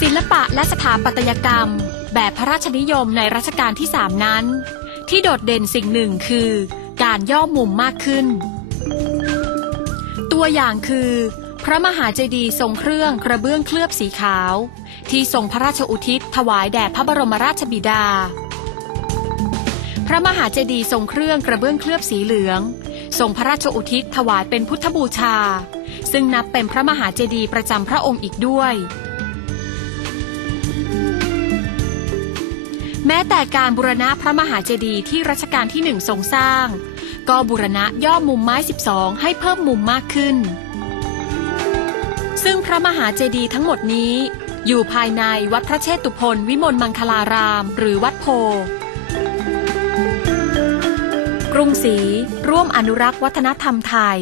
ศิลปะและสถาปัตยกรรม แบบพระราชนิยมในรัชกาลที่3นั้น ที่โดดเด่นสิ่งหนึ่งคือ การย่อมุมมากขึ้น ตัวอย่างคือ พระมหาเจดีย์ทรงเครื่องกระเบื้องเคลือบสีขาว ที่ทรงพระราชอุทิศถวายแด่พระบรมราชบิดา พระมหาเจดีย์ทรงเครื่องกระเบื้องเคลือบสีเหลืองทรงพระราชอุทิศถวายเป็นพุทธบูชา ซึ่งนับเป็นพระมหาเจดีย์ประจำพระองค์อีกด้วย แม้แต่การบูรณะพระมหาเจดีย์ที่รัชกาลที่หนึ่งทรงสร้าง ก็บูรณะย่อมุมไม้ 12 ให้เพิ่มมุมมากขึ้น ซึ่งพระมหาเจดีย์ทั้งหมดนี้ อยู่ภายในวัดพระเชตุพนวิมลมังคลาราม หรือวัดโพ กรุงศรีร่วมอนุรักษ์วัฒนธรรมไทย